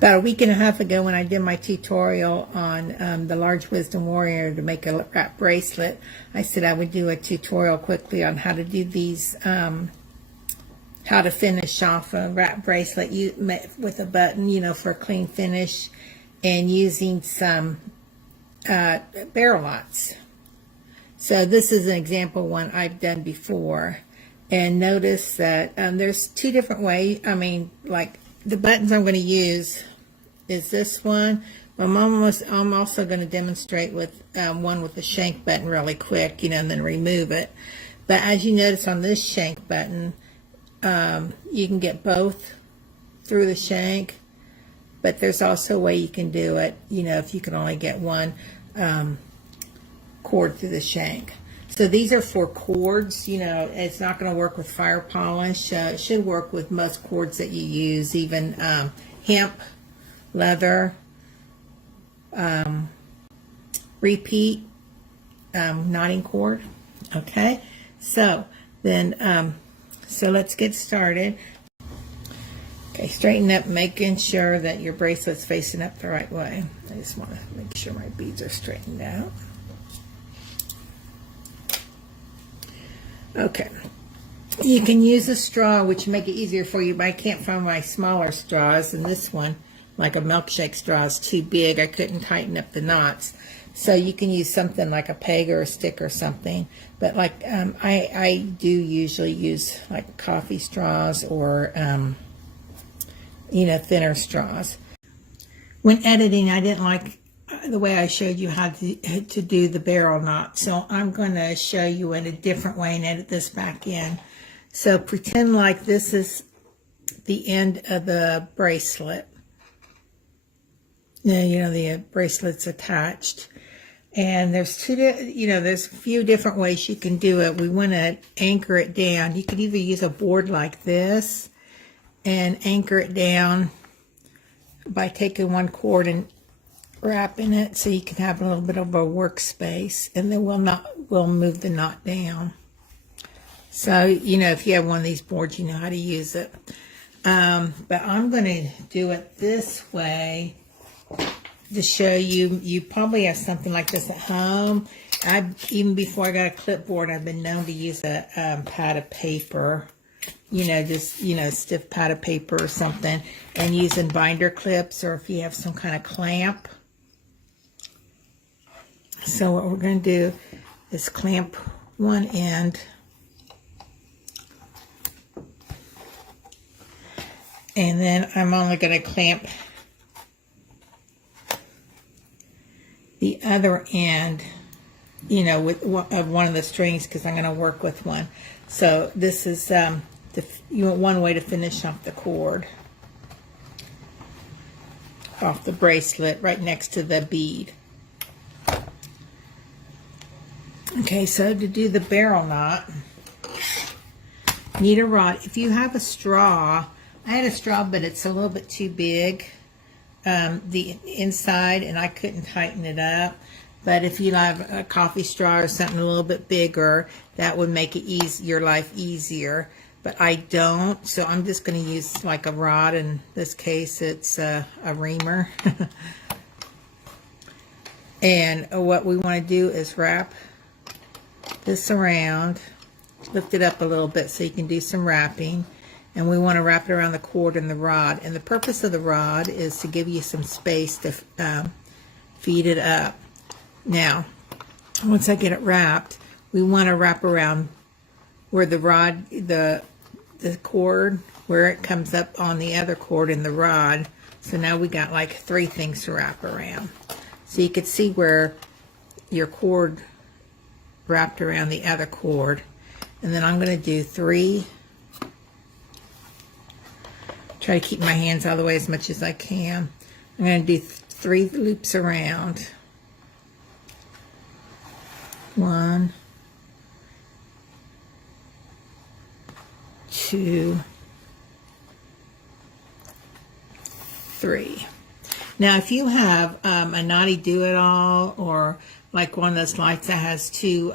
About a week and a half ago when I did my tutorial on the Large Wisdom Warrior to make a wrap bracelet, I said I would do a tutorial quickly on how to do these, how to finish off a wrap bracelet with a button, you know, for a clean finish, and using some barrel knots. So this is an example one I've done before. And notice that there's two different ways. I mean, like the buttons I'm going to use is this one. I'm also going to demonstrate with one with the shank button really quick, you know, and then remove it. But as you notice on this shank button, you can get both through the shank, but there's also a way you can do it, you know, if you can only get one cord through the shank. So these are for cords, you know, it's not going to work with fire polish. It should work with most cords that you use, even hemp, leather, repeat, knotting cord. Okay, so then, so let's get started. Okay, straighten up, making sure that your bracelet's facing up the right way. I just want to make sure my beads are straightened out. Okay, you can use a straw, which make it easier for you, but I can't find my smaller straws, and this one, like a milkshake straw, is too big. I couldn't tighten up the knots. So you can use something like a peg or a stick or something. But like I do usually use like coffee straws or, you know, thinner straws. When editing, I didn't like the way I showed you how to do the barrel knot. So I'm going to show you in a different way and edit this back in. So pretend like this is the end of the bracelet. Now, you know, the bracelet's attached. And there's there's a few different ways you can do it. We want to anchor it down. You could either use a board like this and anchor it down by taking one cord and wrapping it so you can have a little bit of a workspace, and then we'll move the knot down. So, you know, if you have one of these boards, you know how to use it. But I'm going to do it this way to show you. You probably have something like this at home. Even before I got a clipboard, I've been known to use a pad of paper, you know, just, you know, stiff pad of paper or something, and using binder clips, or if you have some kind of clamp. So what we're going to do is clamp one end, and then I'm only going to clamp the other end, you know, with one of the strings, because I'm going to work with one. So this is you want one way to finish off the cord, off the bracelet, right next to the bead. Okay, so to do the barrel knot, need a rod. If you have a straw, I had a straw, but it's a little bit too big, the inside, and I couldn't tighten it up. But if you have a coffee straw or something a little bit bigger, that would make it your life easier. But I don't, so I'm just going to use like a rod. In this case, it's a reamer. And what we want to do is wrap this around, lift it up a little bit so you can do some wrapping, and we want to wrap it around the cord and the rod. And the purpose of the rod is to give you some space to feed it up. Now, once I get it wrapped, we want to wrap around where the rod, the cord, where it comes up on the other cord in the rod. So now we got like 3 things to wrap around. So you could see where your cord wrapped around the other cord. And then I'm going to do 3. Try to keep my hands out of the way as much as I can. I'm going to do 3 loops around. 1, 2, 3. Now, if you have a knotty do-it-all, or like one of those lights that has two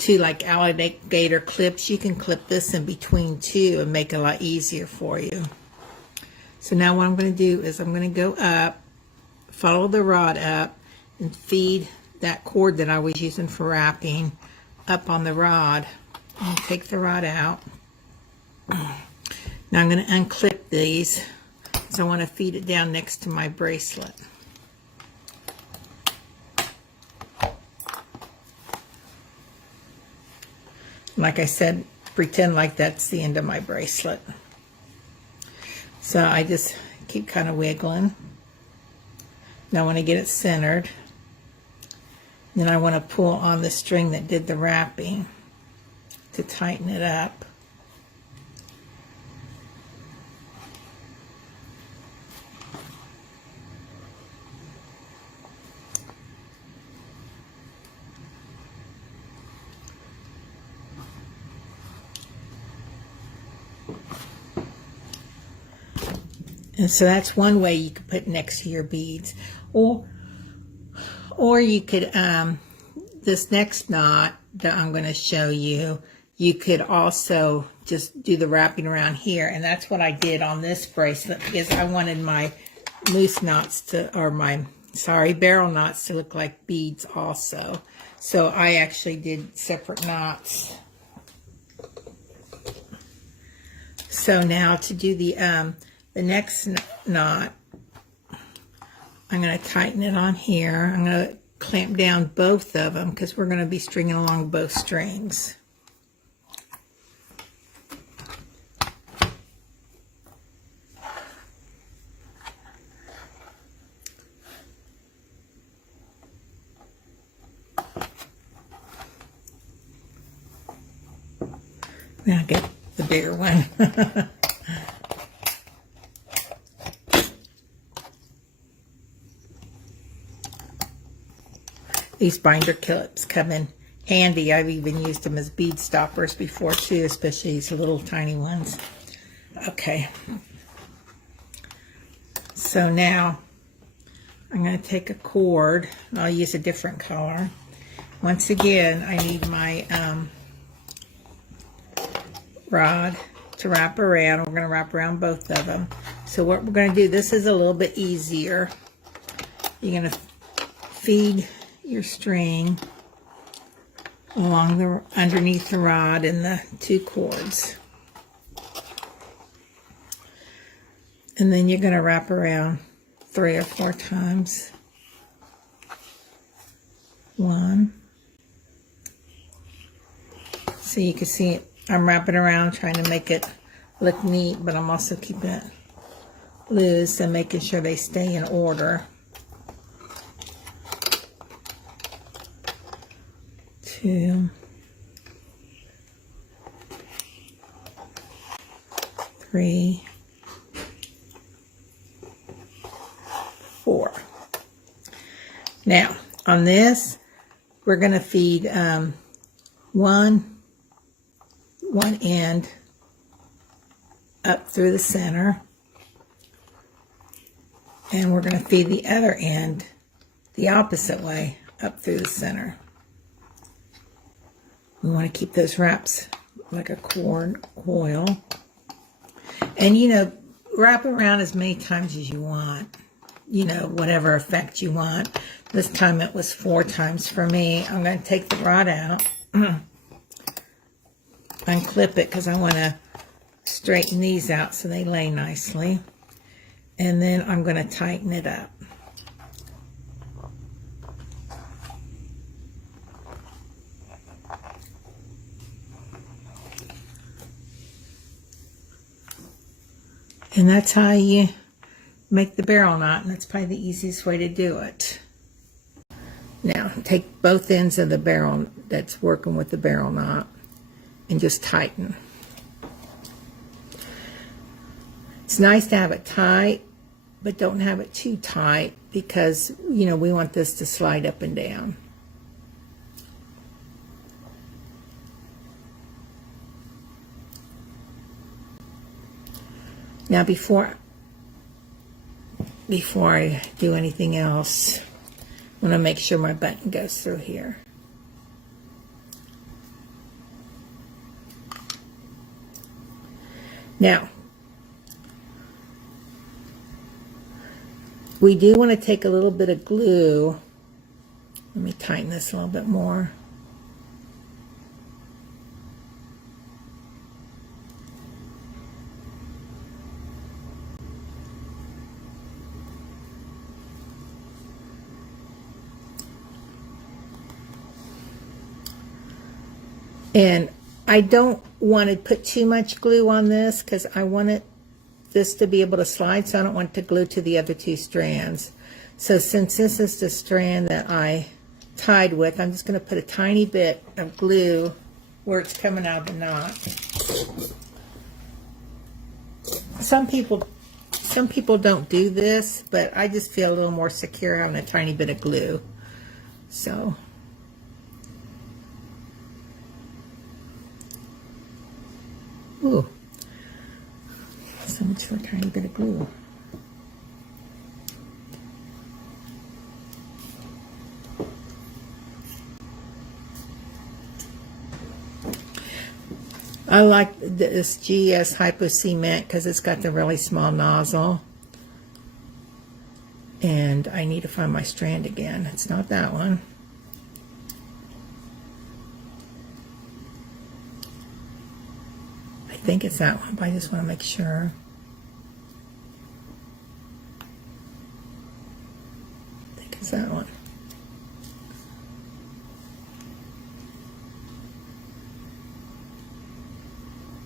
two like alligator clips. You can clip this in between too and make it a lot easier for you. So now what I'm going to do is I'm going to go up, follow the rod up, and feed that cord that I was using for wrapping up on the rod. I'm going to take the rod out. Now I'm going to unclip these, so I want to feed it down next to my bracelet. Like I said, pretend like that's the end of my bracelet. So I just keep kind of wiggling. Now I want to get it centered. Then I want to pull on the string that did the wrapping to tighten it up. And so that's one way you could put next to your beads. Or you could, this next knot that I'm going to show you, you could also just do the wrapping around here. And that's what I did on this bracelet, because I wanted my loose knots to, or my, sorry, barrel knots to look like beads also. So I actually did separate knots. So now to do the next knot, I'm going to tighten it on here. I'm going to clamp down both of them because we're going to be stringing along both strings. Now get the bigger one. These binder clips come in handy. I've even used them as bead stoppers before too, especially these little tiny ones. Okay. So now I'm going to take a cord. I'll use a different color. Once again, I need my rod to wrap around. We're going to wrap around both of them. So what we're going to do, this is a little bit easier. You're going to feed your string along the underneath the rod and the two cords, and then you're going to wrap around 3 or 4 times. 1. So you can see it, I'm wrapping around trying to make it look neat, but I'm also keeping it loose and making sure they stay in order. 2, 3, 4. Now on this, we're going to feed one end up through the center, and we're going to feed the other end the opposite way up through the center. We want to keep those wraps like a cord coil. And, you know, wrap around as many times as you want. You know, whatever effect you want. This time it was 4 times for me. I'm going to take the rod out. Unclip it because I want to straighten these out so they lay nicely. And then I'm going to tighten it up. And that's how you make the barrel knot, and that's probably the easiest way to do it. Now, take both ends of the barrel that's working with the barrel knot and just tighten. It's nice to have it tight, but don't have it too tight because, you know, we want this to slide up and down. Now before I do anything else, I want to make sure my button goes through here. Now, we do want to take a little bit of glue. Let me tighten this a little bit more. And I don't want to put too much glue on this because I want this to be able to slide, so I don't want to glue to the other two strands. So since this is the strand that I tied with, I'm just going to put a tiny bit of glue where it's coming out of the knot. Some people don't do this, but I just feel a little more secure having a tiny bit of glue. So ooh, so much for a tiny bit of glue. I like this GS Hypo Cement because it's got the really small nozzle. And I need to find my strand again. It's not that one. I think it's that one, but I just want to make sure. I think it's that one.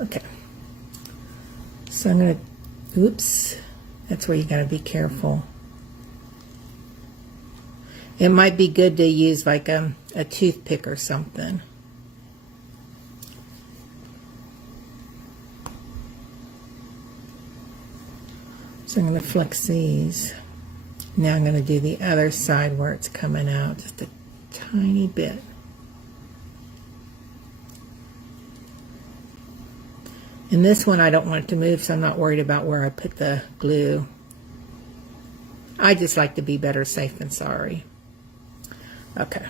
Okay. So I'm going to, oops, that's where you got to be careful. It might be good to use like a toothpick or something. So I'm going to flex these. Now I'm going to do the other side where it's coming out just a tiny bit. And this one I don't want it to move, so I'm not worried about where I put the glue. I just like to be better safe than sorry. Okay.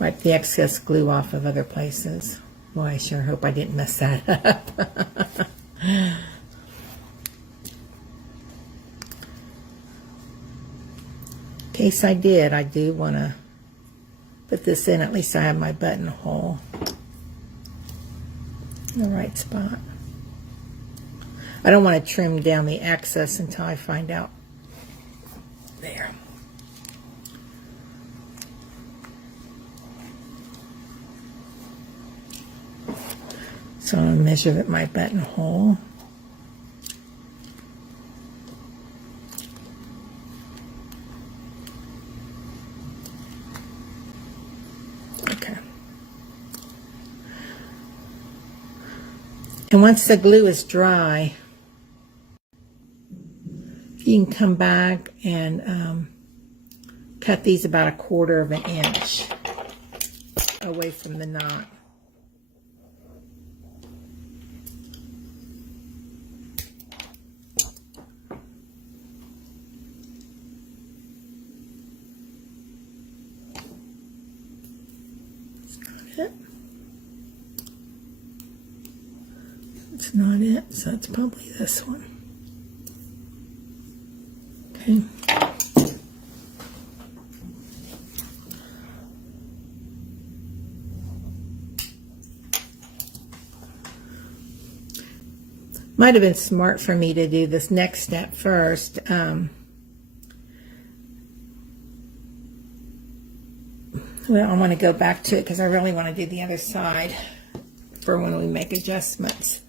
Wipe the excess glue off of other places. Boy, I sure hope I didn't mess that up. In case I did, I do want to put this in. At least I have my buttonhole in the right spot. I don't want to trim down the excess until I find out. There. So I'm going to measure at my buttonhole. Okay. And once the glue is dry, you can come back and cut these about 1/4 of an inch away from the knot. It's not it, so it's probably this one. Okay. Might have been smart for me to do this next step first. Well, I want to go back to it because I really want to do the other side for when we make adjustments.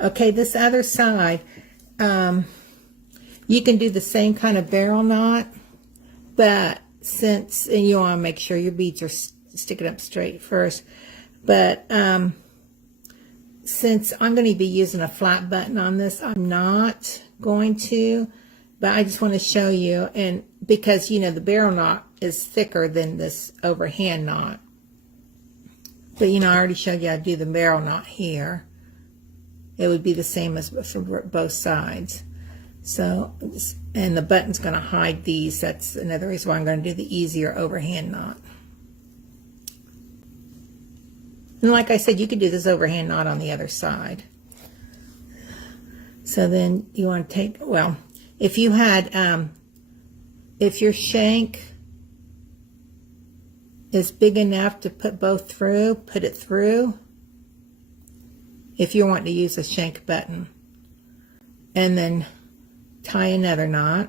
Okay, this other side, you can do the same kind of barrel knot, but since, and you want to make sure your beads are sticking up straight first, but since I'm going to be using a flat button on this, I'm not going to, but I just want to show you, and because, you know, the barrel knot is thicker than this overhand knot. But, you know, I already showed you how to do the barrel knot here. It would be the same as for both sides. So, and the button's going to hide these. That's another reason why I'm going to do the easier overhand knot. And like I said, you could do this overhand knot on the other side. So then you want to take, well, if you had, if your shank is big enough to put both through, put it through. If you want to use a shank button. And then tie another knot.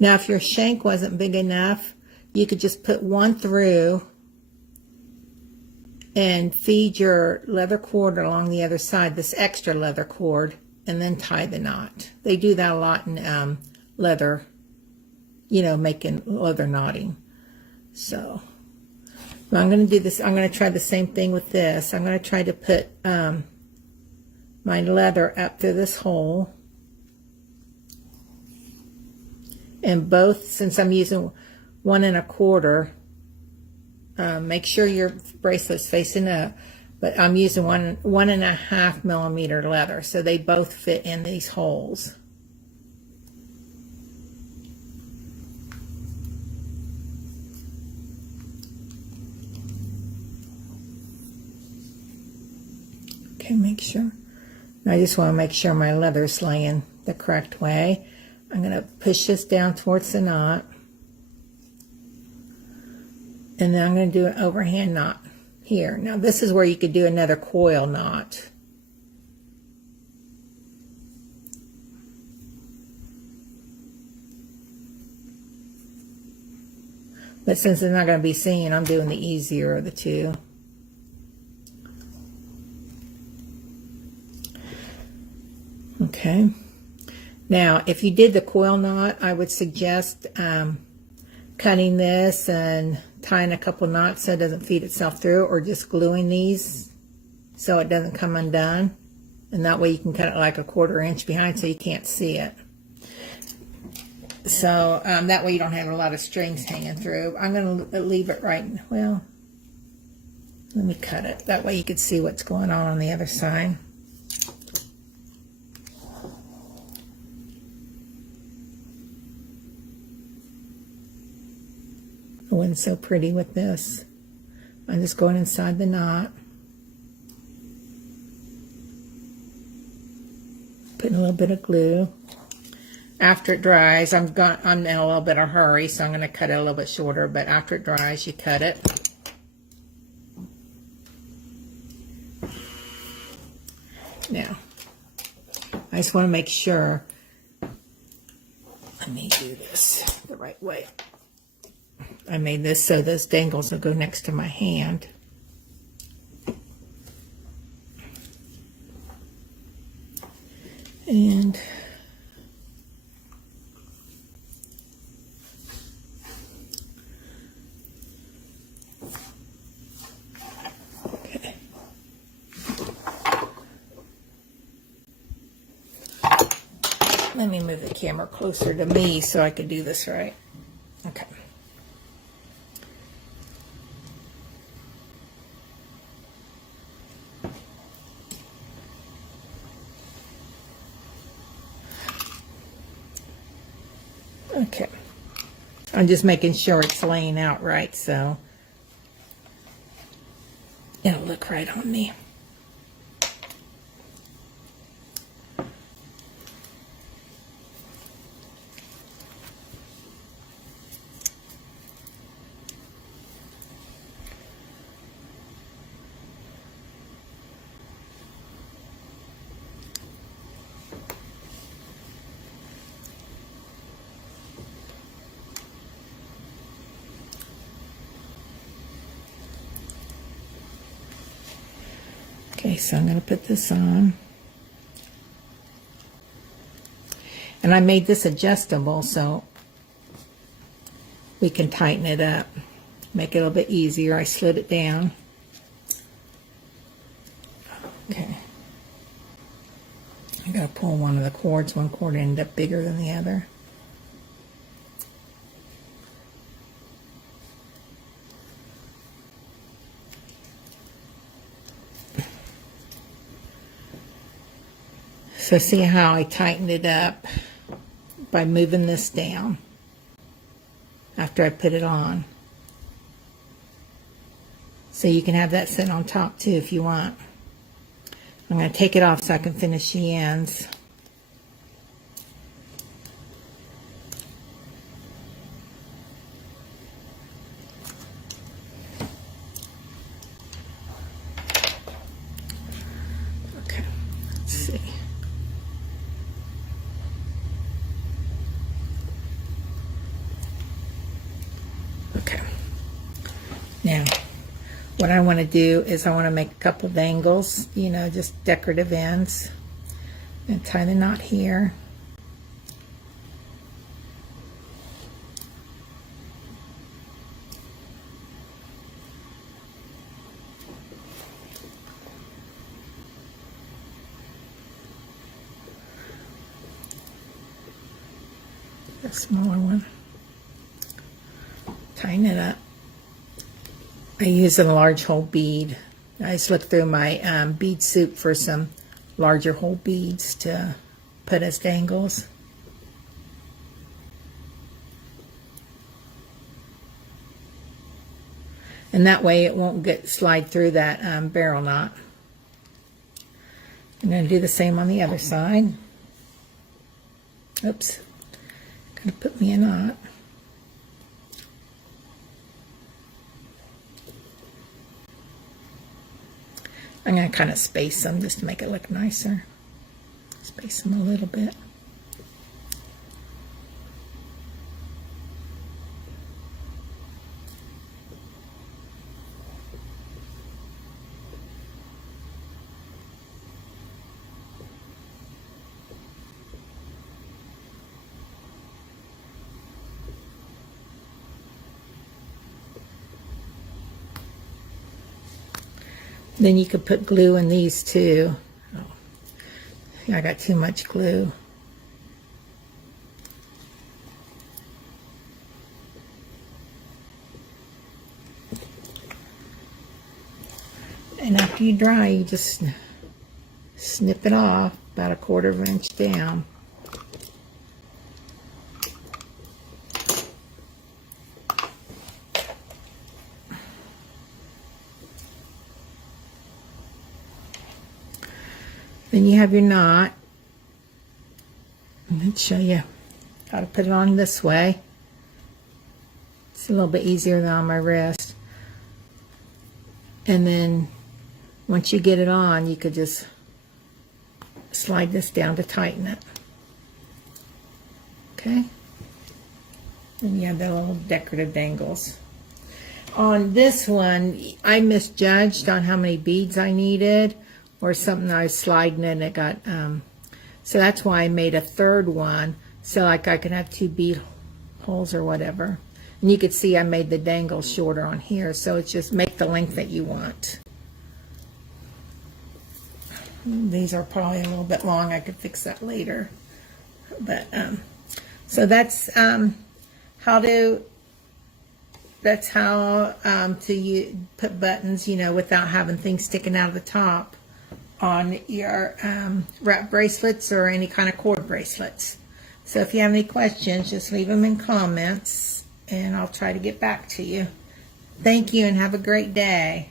Now if your shank wasn't big enough, you could just put one through and feed your leather cord along the other side, this extra leather cord, and then tie the knot. They do that a lot in leather, you know, making leather knotting. So I'm going to do this. I'm going to try the same thing with this. I'm going to try to put my leather up through this hole. And both, since I'm using 1 1/4, make sure your bracelet's facing up, but I'm using 1.5 millimeter leather, so they both fit in these holes. Okay, make sure. I just want to make sure my leather's laying the correct way. I'm going to push this down towards the knot. And then I'm going to do an overhand knot here. Now this is where you could do another coil knot. But since it's not going to be seen, I'm doing the easier of the two. Okay. Now, if you did the coil knot, I would suggest cutting this and tying a couple knots so it doesn't feed itself through, or just gluing these so it doesn't come undone. And that way you can cut it like 1/4 inch behind so you can't see it. So that way you don't have a lot of strings hanging through. I'm going to leave it right, well, let me cut it. That way you can see what's going on the other side. It wasn't so pretty with this. I'm just going inside the knot. Putting a little bit of glue. After it dries, I'm in a little bit of a hurry, so I'm going to cut it a little bit shorter, but after it dries, you cut it. Now, I just want to make sure, let me do this the right way. I made this so those dangles will go next to my hand. And okay. Let me move the camera closer to me so I can do this right. Okay. Okay, I'm just making sure it's laying out right so it'll look right on me. Okay, so I'm going to put this on. And I made this adjustable so we can tighten it up. Make it a little bit easier. I slid it down. Okay. I got to pull one of the cords. One cord ended up bigger than the other. So see how I tightened it up by moving this down after I put it on. So you can have that sit on top too if you want. I'm going to take it off so I can finish the ends. Okay, let's see. Okay. Now, what I want to do is I want to make a couple dangles, you know, just decorative ends, and tie the knot here. A smaller one. Tighten it up. I use a large hole bead. I just looked through my bead soup for some larger hole beads to put as dangles. And that way it won't slide through that barrel knot. I'm going to do the same on the other side. Oops. Going to put me a knot. I'm going to kind of space them just to make it look nicer. Space them a little bit. Then you could put glue in these too. Oh, I got too much glue. And after you dry, you just snip it off about 1/4 inch down. Then you have your knot. Let's show you how to put it on this way. It's a little bit easier than on my wrist. And then once you get it on, you could just slide this down to tighten it. Okay? And you have the little decorative dangles. On this one, I misjudged on how many beads I needed, or something I was sliding in, it got, so that's why I made a 3rd one, so like I could have 2 bead holes or whatever. And you could see I made the dangle shorter on here, so it's just make the length that you want. These are probably a little bit long, I could fix that later. But, so that's how to put buttons, you know, without having things sticking out of the top on your wrap bracelets or any kind of cord bracelets. So if you have any questions, just leave them in comments and I'll try to get back to you. Thank you and have a great day.